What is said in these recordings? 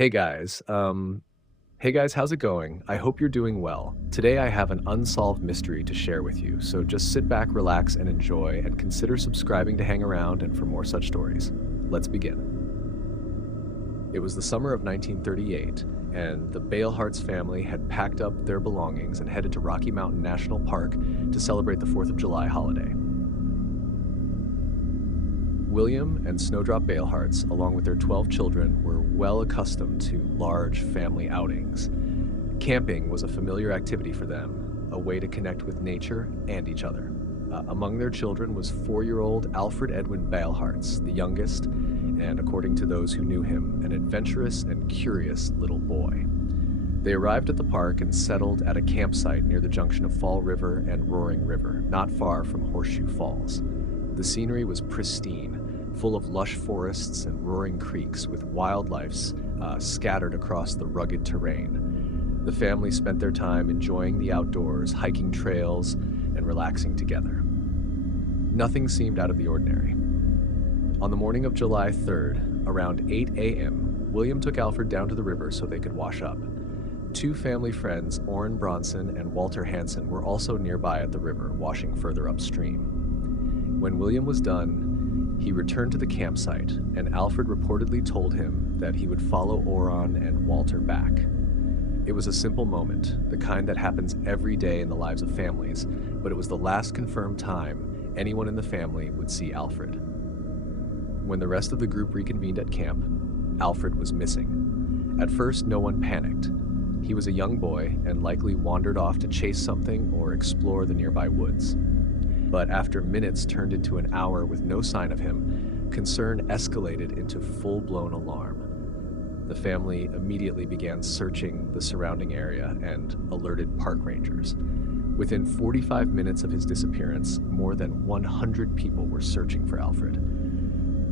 Hey guys, hey guys, how's it going? I hope you're doing well. Today I have an unsolved mystery to share with you, so just sit back, relax, and enjoy, and consider subscribing to hang around and for more such stories. Let's begin. It was the summer of 1938, and the Beilhartz family had packed up their belongings and headed to Rocky Mountain National Park to celebrate the 4th of July holiday. William and Snowdrop Beilhartz, along with their 12 children, were well accustomed to large family outings. Camping was a familiar activity for them, a way to connect with nature and each other. Among their children was 4-year-old Alfred Edwin Beilhartz, the youngest, and according to those who knew him, an adventurous and curious little boy. They arrived at the park and settled at a campsite near the junction of Fall River and Roaring River, not far from Horseshoe Falls. The scenery was pristine, full of lush forests and roaring creeks with wildlife scattered across the rugged terrain. The family spent their time enjoying the outdoors, hiking trails, and relaxing together. Nothing seemed out of the ordinary. On the morning of July 3rd, around 8 a.m., William took Alfred down to the river so they could wash up. Two family friends, Orrin Bronson and Walter Hansen, were also nearby at the river, washing further upstream. When William was done, he returned to the campsite, and Alfred reportedly told him that he would follow Orrin and Walter back. It was a simple moment, the kind that happens every day in the lives of families, but it was the last confirmed time anyone in the family would see Alfred. When the rest of the group reconvened at camp, Alfred was missing. At first, no one panicked. He was a young boy and likely wandered off to chase something or explore the nearby woods. But after minutes turned into an hour with no sign of him, concern escalated into full-blown alarm. The family immediately began searching the surrounding area and alerted park rangers. Within 45 minutes of his disappearance, more than 100 people were searching for Alfred.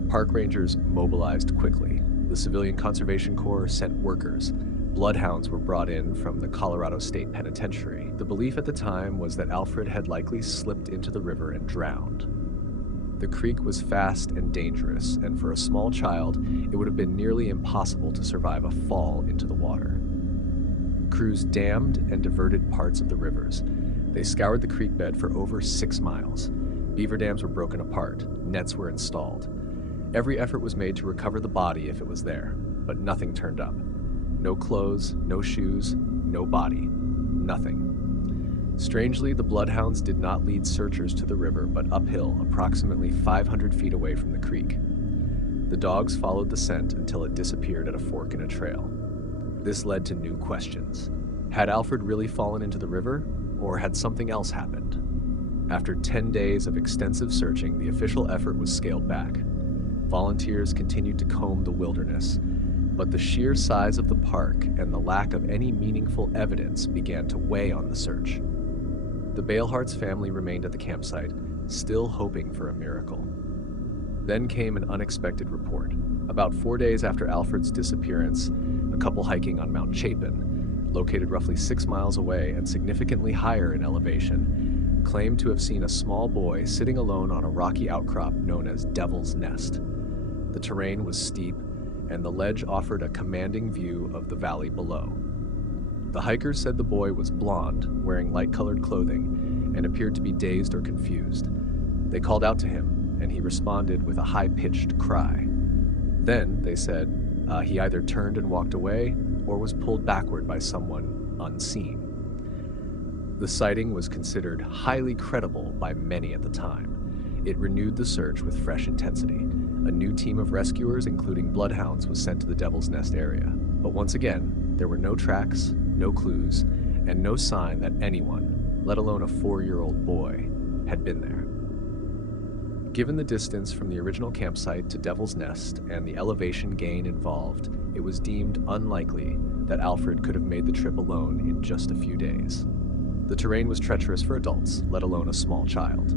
Park rangers mobilized quickly. The Civilian Conservation Corps sent workers. Bloodhounds were brought in from the Colorado State Penitentiary. The belief at the time was that Alfred had likely slipped into the river and drowned. The creek was fast and dangerous, and for a small child, it would have been nearly impossible to survive a fall into the water. Crews dammed and diverted parts of the rivers. They scoured the creek bed for over 6 miles. Beaver dams were broken apart. Nets were installed. Every effort was made to recover the body if it was there, but nothing turned up. No clothes, no shoes, no body. Nothing. Strangely, the bloodhounds did not lead searchers to the river, but uphill, approximately 500 feet away from the creek. The dogs followed the scent until it disappeared at a fork in a trail. This led to new questions. Had Alfred really fallen into the river, or had something else happened? After 10 days of extensive searching, the official effort was scaled back. Volunteers continued to comb the wilderness, but the sheer size of the park and the lack of any meaningful evidence began to weigh on the search. The Beilhartz family remained at the campsite, still hoping for a miracle. Then came an unexpected report. About 4 days after Alfred's disappearance, a couple hiking on Mount Chapin, located roughly 6 miles away and significantly higher in elevation, claimed to have seen a small boy sitting alone on a rocky outcrop known as Devil's Nest. The terrain was steep, and the ledge offered a commanding view of the valley below. The hikers said the boy was blond, wearing light-colored clothing, and appeared to be dazed or confused. They called out to him, and he responded with a high-pitched cry. Then, they said, he either turned and walked away, or was pulled backward by someone unseen. The sighting was considered highly credible by many at the time. It renewed the search with fresh intensity. A new team of rescuers, including bloodhounds, was sent to the Devil's Nest area. But once again, there were no tracks, no clues, and no sign that anyone, let alone a 4-year-old boy, had been there. Given the distance from the original campsite to Devil's Nest and the elevation gain involved, it was deemed unlikely that Alfred could have made the trip alone in just a few days. The terrain was treacherous for adults, let alone a small child.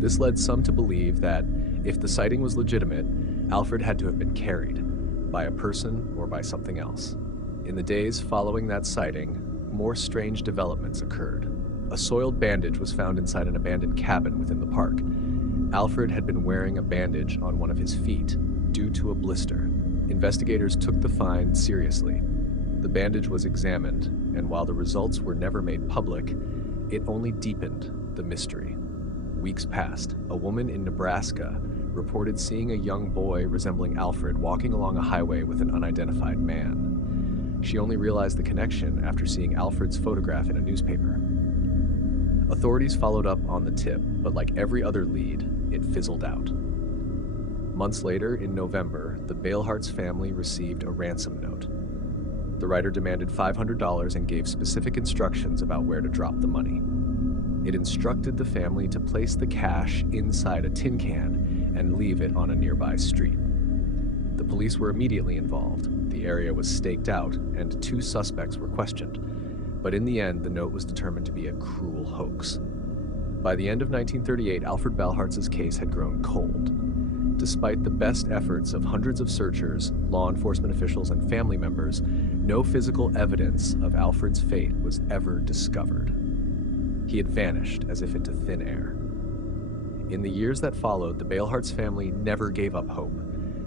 This led some to believe that if the sighting was legitimate, Alfred had to have been carried by a person or by something else. In the days following that sighting, more strange developments occurred. A soiled bandage was found inside an abandoned cabin within the park. Alfred had been wearing a bandage on one of his feet due to a blister. Investigators took the find seriously. The bandage was examined, and while the results were never made public, it only deepened the mystery. Weeks passed. A woman in Nebraska reported seeing a young boy resembling Alfred walking along a highway with an unidentified man. She only realized the connection after seeing Alfred's photograph in a newspaper. Authorities followed up on the tip, but like every other lead, it fizzled out. Months later, in November, the Beilhartz family received a ransom note. The writer demanded $500 and gave specific instructions about where to drop the money. It instructed the family to place the cash inside a tin can and leave it on a nearby street. The police were immediately involved. The area was staked out, and 2 suspects were questioned. But in the end, the note was determined to be a cruel hoax. By the end of 1938, Alfred Beilhartz's case had grown cold. Despite the best efforts of hundreds of searchers, law enforcement officials, and family members, no physical evidence of Alfred's fate was ever discovered. He had vanished as if into thin air. In the years that followed, the Beilhartz family never gave up hope.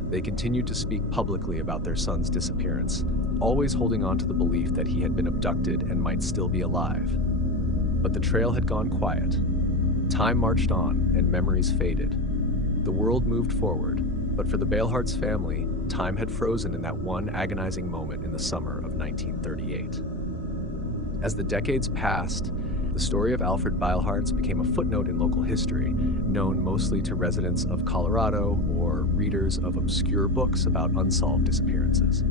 They continued to speak publicly about their son's disappearance, always holding on to the belief that he had been abducted and might still be alive. But the trail had gone quiet. Time marched on, and memories faded. The world moved forward, but for the Beilhartz family, time had frozen in that one agonizing moment in the summer of 1938. As the decades passed, the story of Alfred Beilhartz became a footnote in local history, known mostly to residents of Colorado or readers of obscure books about unsolved disappearances.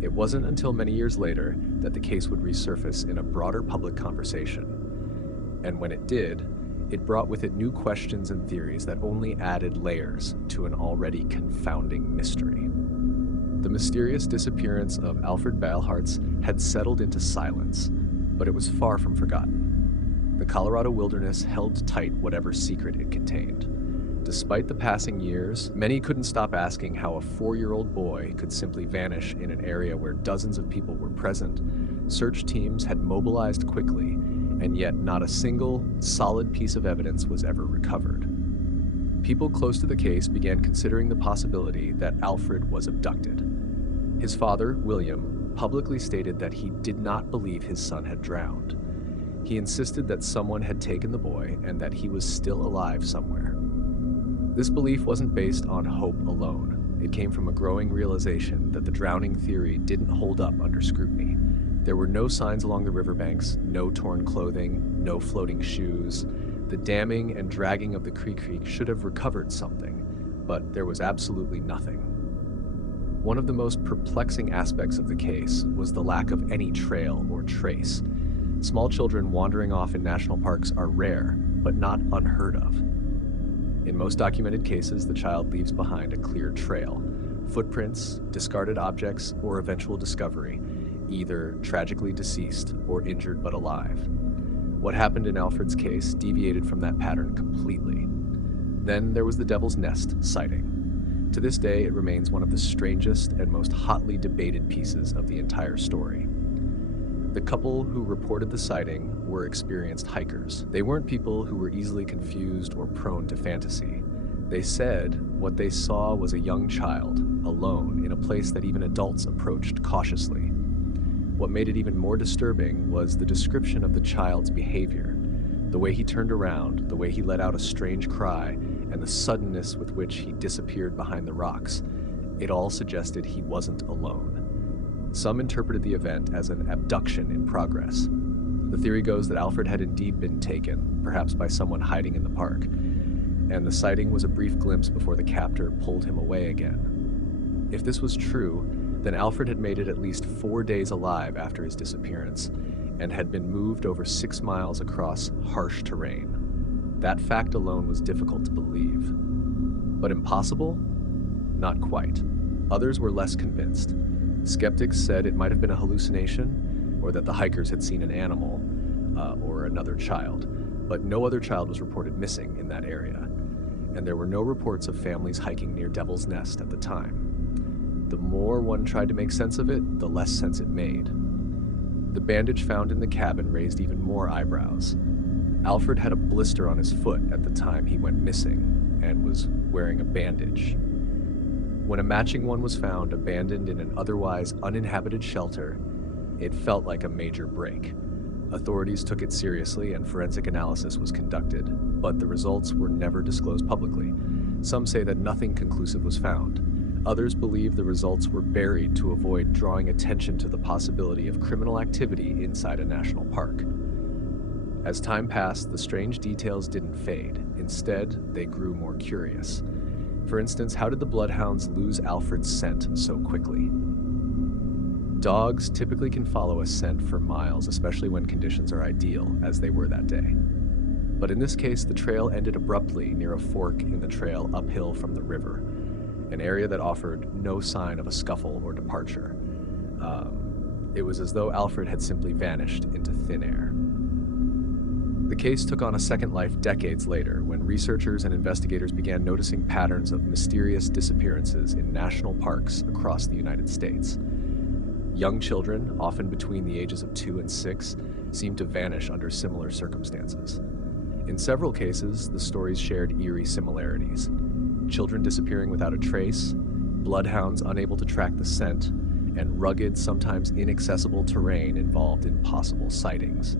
It wasn't until many years later that the case would resurface in a broader public conversation. And when it did, it brought with it new questions and theories that only added layers to an already confounding mystery. The mysterious disappearance of Alfred Beilhartz had settled into silence, but it was far from forgotten. The Colorado wilderness held tight whatever secret it contained. Despite the passing years, many couldn't stop asking how a 4-year-old boy could simply vanish in an area where dozens of people were present. Search teams had mobilized quickly, and yet not a single, solid piece of evidence was ever recovered. People close to the case began considering the possibility that Alfred was abducted. His father, William, publicly stated that he did not believe his son had drowned. He insisted that someone had taken the boy and that he was still alive somewhere. This belief wasn't based on hope alone. It came from a growing realization that the drowning theory didn't hold up under scrutiny. There were no signs along the riverbanks, no torn clothing, no floating shoes. The damming and dragging of the creek should have recovered something, but there was absolutely nothing. One of the most perplexing aspects of the case was the lack of any trail or trace. Small children wandering off in national parks are rare, but not unheard of. In most documented cases, the child leaves behind a clear trail, footprints, discarded objects, or eventual discovery, either tragically deceased or injured but alive. What happened in Alfred's case deviated from that pattern completely. Then there was the Devil's Nest sighting. To this day, it remains one of the strangest and most hotly debated pieces of the entire story. The couple who reported the sighting were experienced hikers. They weren't people who were easily confused or prone to fantasy. They said what they saw was a young child, alone, in a place that even adults approached cautiously. What made it even more disturbing was the description of the child's behavior. The way he turned around, the way he let out a strange cry, and the suddenness with which he disappeared behind the rocks. It all suggested he wasn't alone. Some interpreted the event as an abduction in progress. The theory goes that Alfred had indeed been taken, perhaps by someone hiding in the park, and the sighting was a brief glimpse before the captor pulled him away again. If this was true, then Alfred had made it at least 4 days alive after his disappearance, and had been moved over 6 miles across harsh terrain. That fact alone was difficult to believe. But impossible? Not quite. Others were less convinced. Skeptics said it might have been a hallucination, or that the hikers had seen an animal, or another child, but no other child was reported missing in that area, and there were no reports of families hiking near Devil's Nest at the time. The more one tried to make sense of it, the less sense it made. The bandage found in the cabin raised even more eyebrows. Alfred had a blister on his foot at the time he went missing, and was wearing a bandage. When a matching one was found abandoned in an otherwise uninhabited shelter, it felt like a major break. Authorities took it seriously and forensic analysis was conducted, but the results were never disclosed publicly. Some say that nothing conclusive was found. Others believe the results were buried to avoid drawing attention to the possibility of criminal activity inside a national park. As time passed, the strange details didn't fade. Instead, they grew more curious. For instance, how did the bloodhounds lose Alfred's scent so quickly? Dogs typically can follow a scent for miles, especially when conditions are ideal, as they were that day. But in this case, the trail ended abruptly near a fork in the trail uphill from the river, an area that offered no sign of a scuffle or departure. It was as though Alfred had simply vanished into thin air. The case took on a second life decades later when researchers and investigators began noticing patterns of mysterious disappearances in national parks across the United States. Young children, often between the ages of 2 and 6, seemed to vanish under similar circumstances. In several cases, the stories shared eerie similarities. Children disappearing without a trace, bloodhounds unable to track the scent, and rugged, sometimes inaccessible terrain involved in possible sightings.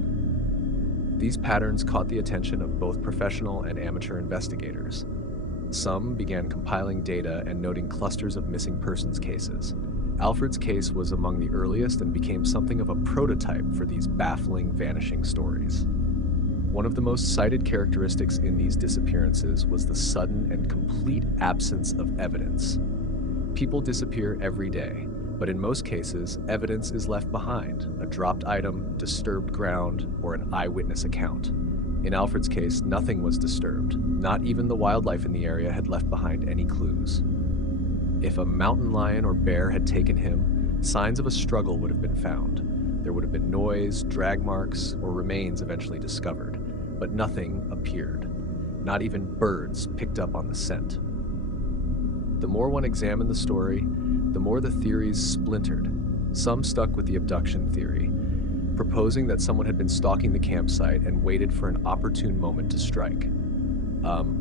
These patterns caught the attention of both professional and amateur investigators. Some began compiling data and noting clusters of missing persons cases. Alfred's case was among the earliest and became something of a prototype for these baffling, vanishing stories. One of the most cited characteristics in these disappearances was the sudden and complete absence of evidence. People disappear every day, but in most cases, evidence is left behind: a dropped item, disturbed ground, or an eyewitness account. In Alfred's case, nothing was disturbed. Not even the wildlife in the area had left behind any clues. If a mountain lion or bear had taken him, signs of a struggle would have been found. There would have been noise, drag marks, or remains eventually discovered, but nothing appeared. Not even birds picked up on the scent. The more one examined the story, the more the theories splintered. Some stuck with the abduction theory, proposing that someone had been stalking the campsite and waited for an opportune moment to strike.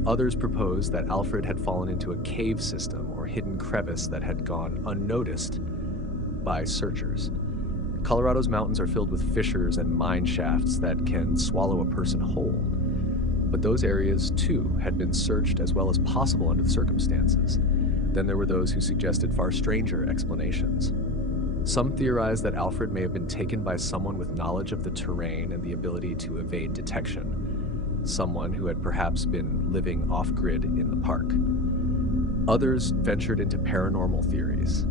Others proposed that Alfred had fallen into a cave system or hidden crevice that had gone unnoticed by searchers. Colorado's mountains are filled with fissures and mine shafts that can swallow a person whole. But those areas, too, had been searched as well as possible under the circumstances. Then there were those who suggested far stranger explanations. Some theorized that Alfred may have been taken by someone with knowledge of the terrain and the ability to evade detection, someone who had perhaps been living off-grid in the park. Others ventured into paranormal theories,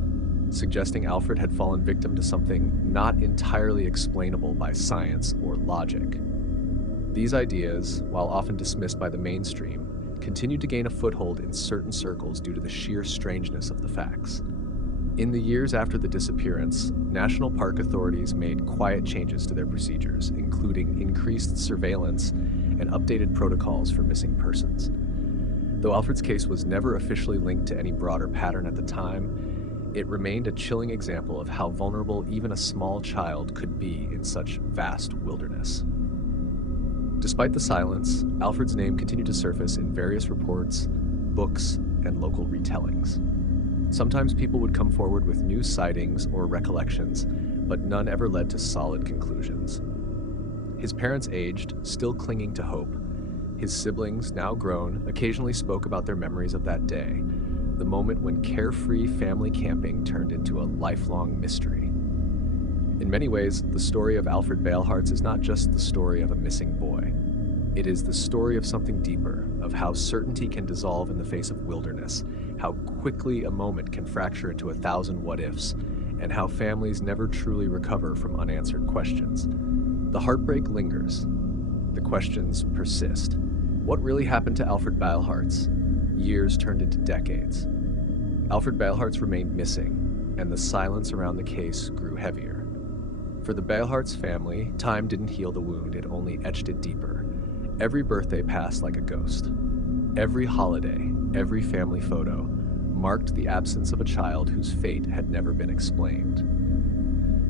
suggesting Alfred had fallen victim to something not entirely explainable by science or logic. These ideas, while often dismissed by the mainstream, continued to gain a foothold in certain circles due to the sheer strangeness of the facts. In the years after the disappearance, national park authorities made quiet changes to their procedures, including increased surveillance and updated protocols for missing persons. Though Alfred's case was never officially linked to any broader pattern at the time, it remained a chilling example of how vulnerable even a small child could be in such vast wilderness. Despite the silence, Alfred's name continued to surface in various reports, books, and local retellings. Sometimes people would come forward with new sightings or recollections, but none ever led to solid conclusions. His parents aged, still clinging to hope. His siblings, now grown, occasionally spoke about their memories of that day, the moment when carefree family camping turned into a lifelong mystery. In many ways, the story of Alfred Beilhartz is not just the story of a missing boy. It is the story of something deeper, of how certainty can dissolve in the face of wilderness, how quickly a moment can fracture into 1,000 what-ifs, and how families never truly recover from unanswered questions. The heartbreak lingers. The questions persist. What really happened to Alfred Beilhartz? Years turned into decades. Alfred Beilhartz remained missing, and the silence around the case grew heavier. For the Beilhartz family, time didn't heal the wound, it only etched it deeper. Every birthday passed like a ghost. Every holiday, every family photo, marked the absence of a child whose fate had never been explained.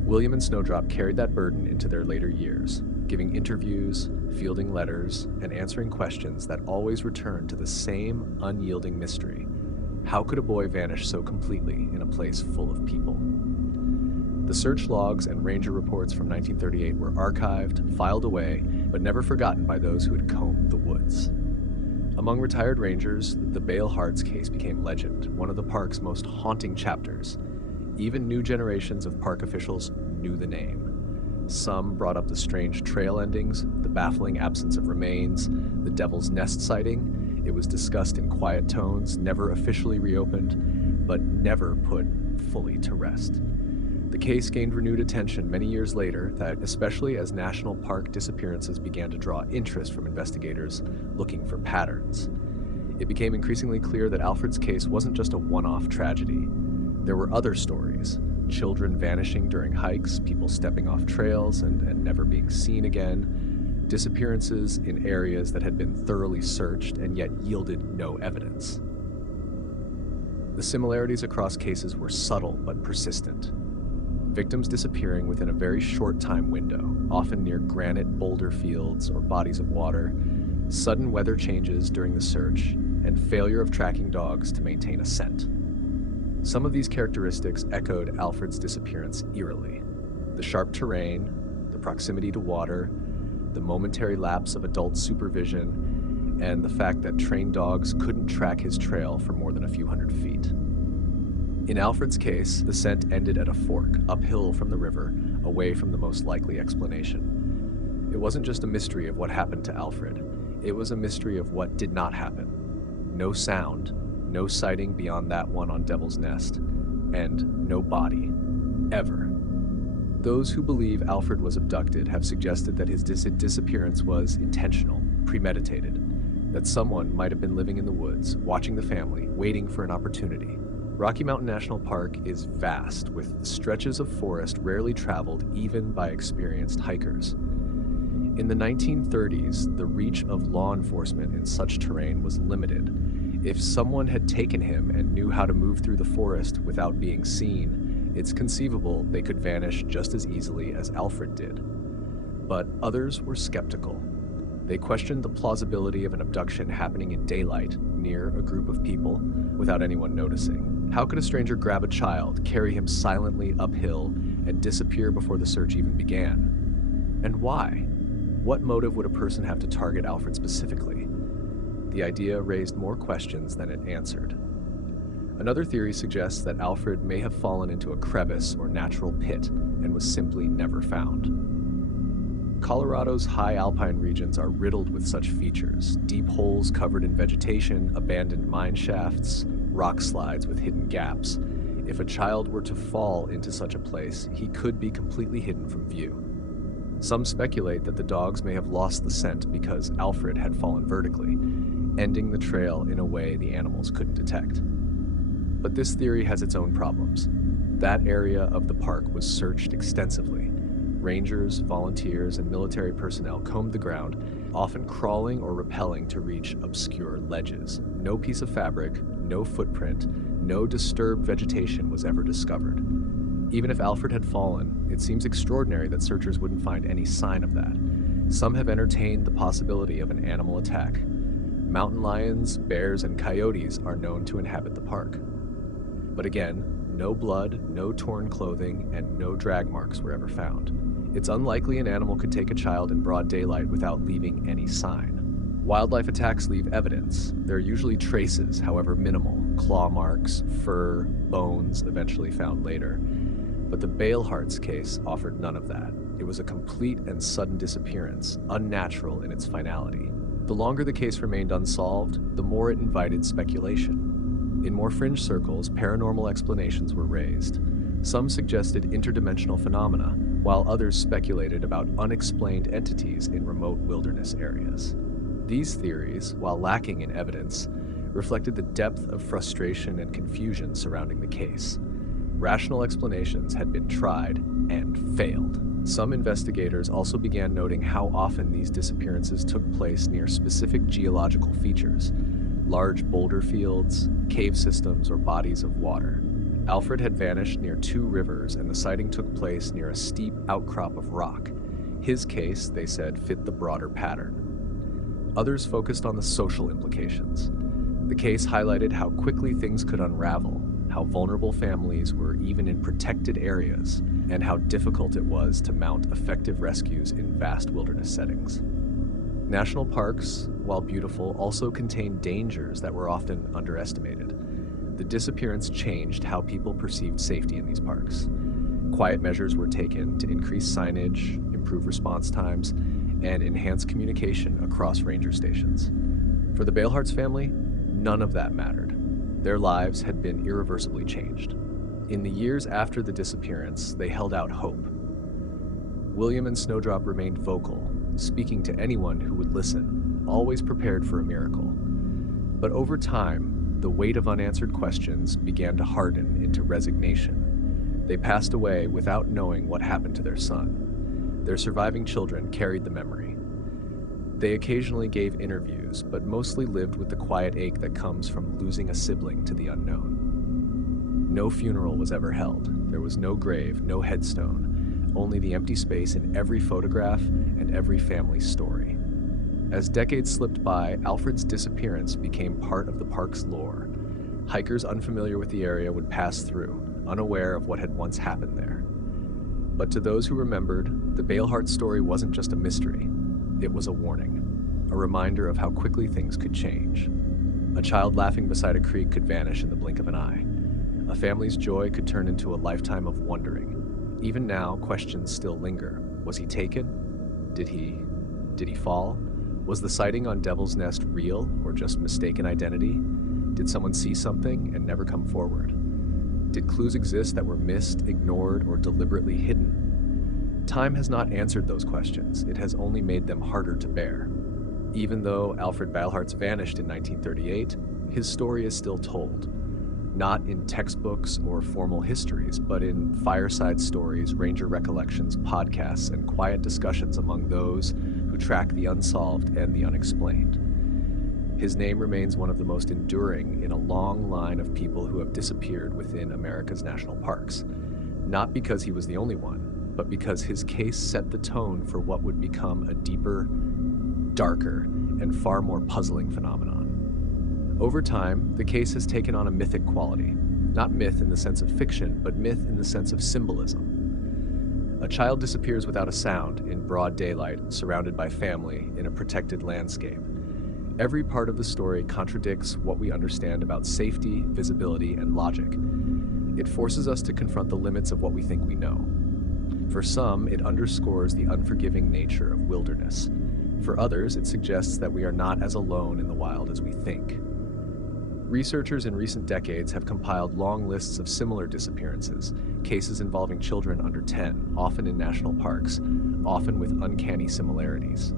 William and Snowdrop carried that burden into their later years, giving interviews, fielding letters, and answering questions that always returned to the same unyielding mystery. How could a boy vanish so completely in a place full of people? The search logs and ranger reports from 1938 were archived, filed away, but never forgotten by those who had combed the woods. Among retired rangers, the Beilhartz case became legend, one of the park's most haunting chapters. Even new generations of park officials knew the name. Some brought up the strange trail endings, the baffling absence of remains, the Devil's Nest sighting. It was discussed in quiet tones, never officially reopened, but never put fully to rest. The case gained renewed attention many years later, especially as national park disappearances began to draw interest from investigators looking for patterns. It became increasingly clear that Alfred's case wasn't just a one-off tragedy. There were other stories: children vanishing during hikes, people stepping off trails and never being seen again, disappearances in areas that had been thoroughly searched and yet yielded no evidence. The similarities across cases were subtle but persistent. Victims disappearing within a very short time window, often near granite boulder fields or bodies of water, sudden weather changes during the search, and failure of tracking dogs to maintain a scent. Some of these characteristics echoed Alfred's disappearance eerily. The sharp terrain, the proximity to water, the momentary lapse of adult supervision, and the fact that trained dogs couldn't track his trail for more than a few hundred feet. In Alfred's case, the scent ended at a fork, uphill from the river, away from the most likely explanation. It wasn't just a mystery of what happened to Alfred. It was a mystery of what did not happen. No sound, no sighting beyond that one on Devil's Nest, and no body, ever. Those who believe Alfred was abducted have suggested that his disappearance was intentional, premeditated, that someone might have been living in the woods, watching the family, waiting for an opportunity. Rocky Mountain National Park is vast, with stretches of forest rarely traveled even by experienced hikers. In the 1930s, the reach of law enforcement in such terrain was limited. If someone had taken him and knew how to move through the forest without being seen, it's conceivable they could vanish just as easily as Alfred did. But others were skeptical. They questioned the plausibility of an abduction happening in daylight, near a group of people, without anyone noticing. How could a stranger grab a child, carry him silently uphill, and disappear before the search even began? And why? What motive would a person have to target Alfred specifically? The idea raised more questions than it answered. Another theory suggests that Alfred may have fallen into a crevice or natural pit and was simply never found. Colorado's high alpine regions are riddled with such features: deep holes covered in vegetation, abandoned mine shafts, rock slides with hidden gaps. If a child were to fall into such a place, he could be completely hidden from view. Some speculate that the dogs may have lost the scent because Alfred had fallen vertically, ending the trail in a way the animals couldn't detect. But this theory has its own problems. That area of the park was searched extensively. Rangers, volunteers, and military personnel combed the ground, often crawling or rappelling to reach obscure ledges. No piece of fabric, no footprint, no disturbed vegetation was ever discovered. Even if Alfred had fallen, it seems extraordinary that searchers wouldn't find any sign of that. Some have entertained the possibility of an animal attack. Mountain lions, bears, and coyotes are known to inhabit the park. But again, no blood, no torn clothing, and no drag marks were ever found. It's unlikely an animal could take a child in broad daylight without leaving any sign. Wildlife attacks leave evidence. There are usually traces, however minimal: claw marks, fur, bones eventually found later. But the Beilhartz case offered none of that. It was a complete and sudden disappearance, unnatural in its finality. The longer the case remained unsolved, the more it invited speculation. In more fringe circles, paranormal explanations were raised. Some suggested interdimensional phenomena, while others speculated about unexplained entities in remote wilderness areas. These theories, while lacking in evidence, reflected the depth of frustration and confusion surrounding the case. Rational explanations had been tried and failed. Some investigators also began noting how often these disappearances took place near specific geological features: large boulder fields, cave systems, or bodies of water. Alfred had vanished near 2 rivers, and the sighting took place near a steep outcrop of rock. His case, they said, fit the broader pattern. Others focused on the social implications. The case highlighted how quickly things could unravel, how vulnerable families were even in protected areas, and how difficult it was to mount effective rescues in vast wilderness settings. National parks, while beautiful, also contain dangers that were often underestimated. The disappearance changed how people perceived safety in these parks. Quiet measures were taken to increase signage, improve response times, and enhance communication across ranger stations. For the Beilhartz family, none of that mattered. Their lives had been irreversibly changed. In the years after the disappearance, they held out hope. William and Snowdrop remained vocal, speaking to anyone who would listen, always prepared for a miracle. But over time, the weight of unanswered questions began to harden into resignation. They passed away without knowing what happened to their son. Their surviving children carried the memory. They occasionally gave interviews, but mostly lived with the quiet ache that comes from losing a sibling to the unknown. No funeral was ever held. There was no grave, no headstone, only the empty space in every photograph and every family's story. As decades slipped by, Alfred's disappearance became part of the park's lore. Hikers unfamiliar with the area would pass through, unaware of what had once happened there. But to those who remembered, the Beilhartz story wasn't just a mystery. It was a warning, a reminder of how quickly things could change. A child laughing beside a creek could vanish in the blink of an eye. A family's joy could turn into a lifetime of wondering. Even now, questions still linger. Was he taken? Did he fall? Was the sighting on Devil's Nest real or just mistaken identity? Did someone see something and never come forward? Did clues exist that were missed, ignored, or deliberately hidden? Time has not answered those questions. It has only made them harder to bear. Even though Alfred Beilhartz vanished in 1938, his story is still told. Not in textbooks or formal histories, but in fireside stories, ranger recollections, podcasts, and quiet discussions among those who track the unsolved and the unexplained. His name remains one of the most enduring in a long line of people who have disappeared within America's national parks. Not because he was the only one, but because his case set the tone for what would become a deeper, darker, and far more puzzling phenomenon. Over time, the case has taken on a mythic quality. Not myth in the sense of fiction, but myth in the sense of symbolism. A child disappears without a sound, in broad daylight, surrounded by family, in a protected landscape. Every part of the story contradicts what we understand about safety, visibility, and logic. It forces us to confront the limits of what we think we know. For some, it underscores the unforgiving nature of wilderness. For others, it suggests that we are not as alone in the wild as we think. Researchers in recent decades have compiled long lists of similar disappearances, cases involving children under 10, often in national parks, often with uncanny similarities.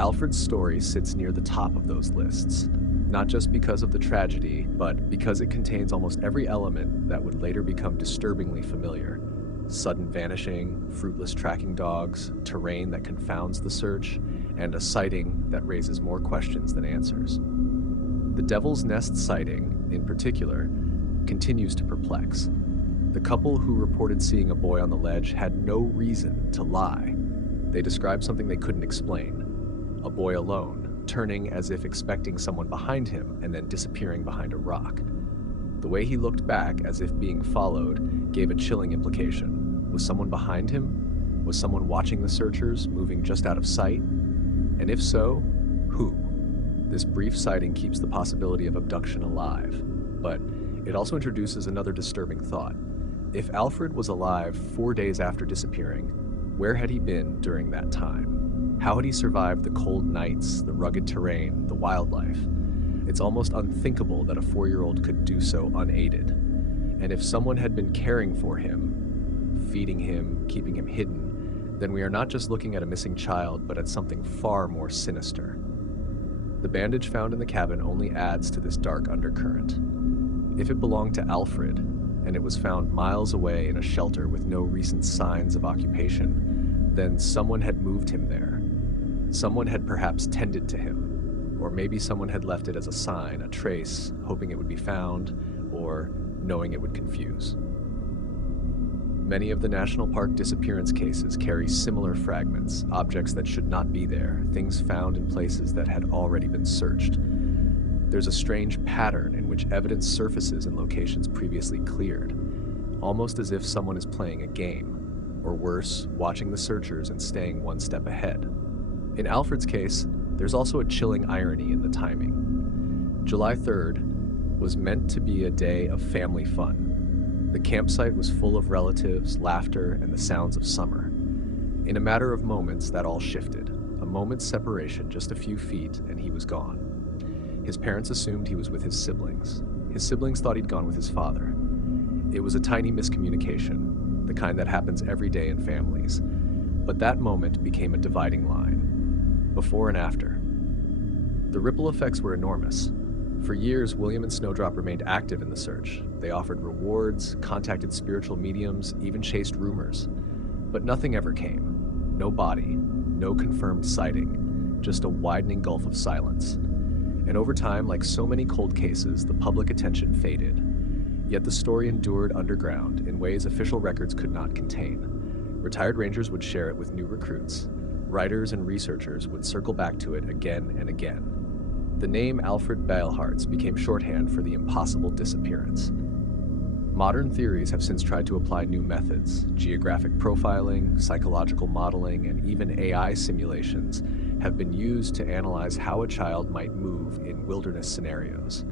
Alfred's story sits near the top of those lists, not just because of the tragedy, but because it contains almost every element that would later become disturbingly familiar. Sudden vanishing, fruitless tracking dogs, terrain that confounds the search, and a sighting that raises more questions than answers. The Devil's Nest sighting, in particular, continues to perplex. The couple who reported seeing a boy on the ledge had no reason to lie. They described something they couldn't explain. A boy alone, turning as if expecting someone behind him and then disappearing behind a rock. The way he looked back as if being followed gave a chilling implication. Was someone behind him? Was someone watching the searchers, moving just out of sight? And if so, who? This brief sighting keeps the possibility of abduction alive, but it also introduces another disturbing thought. If Alfred was alive 4 days after disappearing, where had he been during that time? How had he survived the cold nights, the rugged terrain, the wildlife? It's almost unthinkable that a 4-year-old could do so unaided. And if someone had been caring for him, feeding him, keeping him hidden, then we are not just looking at a missing child, but at something far more sinister. The bandage found in the cabin only adds to this dark undercurrent. If it belonged to Alfred, and it was found miles away in a shelter with no recent signs of occupation, then someone had moved him there. Someone had perhaps tended to him. Or maybe someone had left it as a sign, a trace, hoping it would be found, or knowing it would confuse. Many of the national park disappearance cases carry similar fragments, objects that should not be there, things found in places that had already been searched. There's a strange pattern in which evidence surfaces in locations previously cleared, almost as if someone is playing a game, or worse, watching the searchers and staying one step ahead. In Alfred's case, there's also a chilling irony in the timing. July 3rd was meant to be a day of family fun. The campsite was full of relatives, laughter, and the sounds of summer. In a matter of moments, that all shifted. A moment's separation, just a few feet, and he was gone. His parents assumed he was with his siblings. His siblings thought he'd gone with his father. It was a tiny miscommunication, the kind that happens every day in families. But that moment became a dividing line, before and after. The ripple effects were enormous. For years, William and Snowdrop remained active in the search. They offered rewards, contacted spiritual mediums, even chased rumors. But nothing ever came. No body, no confirmed sighting, just a widening gulf of silence. And over time, like so many cold cases, the public attention faded. Yet the story endured underground in ways official records could not contain. Retired rangers would share it with new recruits. Writers and researchers would circle back to it again and again. The name Alfred Beilhartz became shorthand for the impossible disappearance. Modern theories have since tried to apply new methods. Geographic profiling, psychological modeling, and even AI simulations have been used to analyze how a child might move in wilderness scenarios.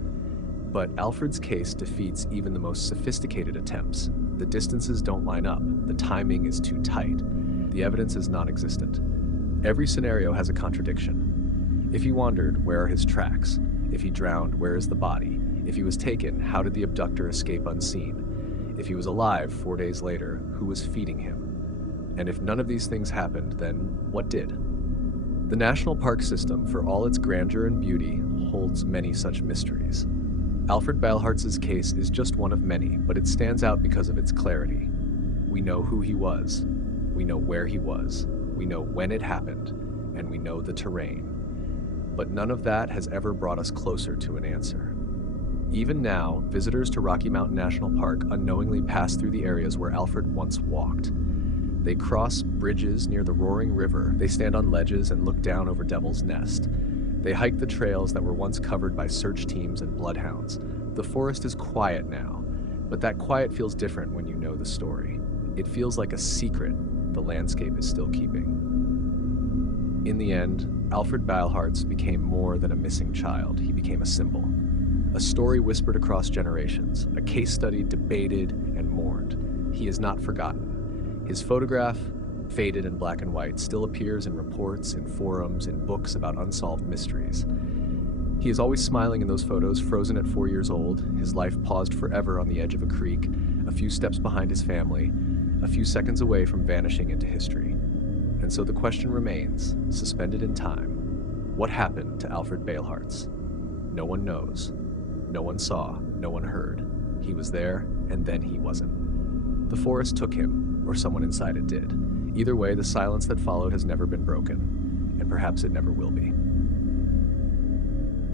But Alfred's case defeats even the most sophisticated attempts. The distances don't line up, the timing is too tight, the evidence is non-existent. Every scenario has a contradiction. If he wandered, where are his tracks? If he drowned, where is the body? If he was taken, how did the abductor escape unseen? If he was alive 4 days later, who was feeding him? And if none of these things happened, then what did? The national park system, for all its grandeur and beauty, holds many such mysteries. Alfred Beilhartz's case is just one of many, but it stands out because of its clarity. We know who he was, we know where he was, we know when it happened, and we know the terrain. But none of that has ever brought us closer to an answer. Even now, visitors to Rocky Mountain National Park unknowingly pass through the areas where Alfred once walked. They cross bridges near the roaring river, they stand on ledges and look down over Devil's Nest. They hike the trails that were once covered by search teams and bloodhounds. The forest is quiet now, but that quiet feels different when you know the story. It feels like a secret the landscape is still keeping. In the end, Alfred Beilhartz became more than a missing child. He became a symbol. A story whispered across generations, a case study debated and mourned. He is not forgotten. His photograph, faded in black and white, still appears in reports, in forums, in books about unsolved mysteries. He is always smiling in those photos, frozen at 4 years old, his life paused forever on the edge of a creek, a few steps behind his family, a few seconds away from vanishing into history. And so the question remains, suspended in time, what happened to Alfred Beilhartz? No one knows. No one saw, no one heard. He was there, and then he wasn't. The forest took him, or someone inside it did. Either way, the silence that followed has never been broken, and perhaps it never will be.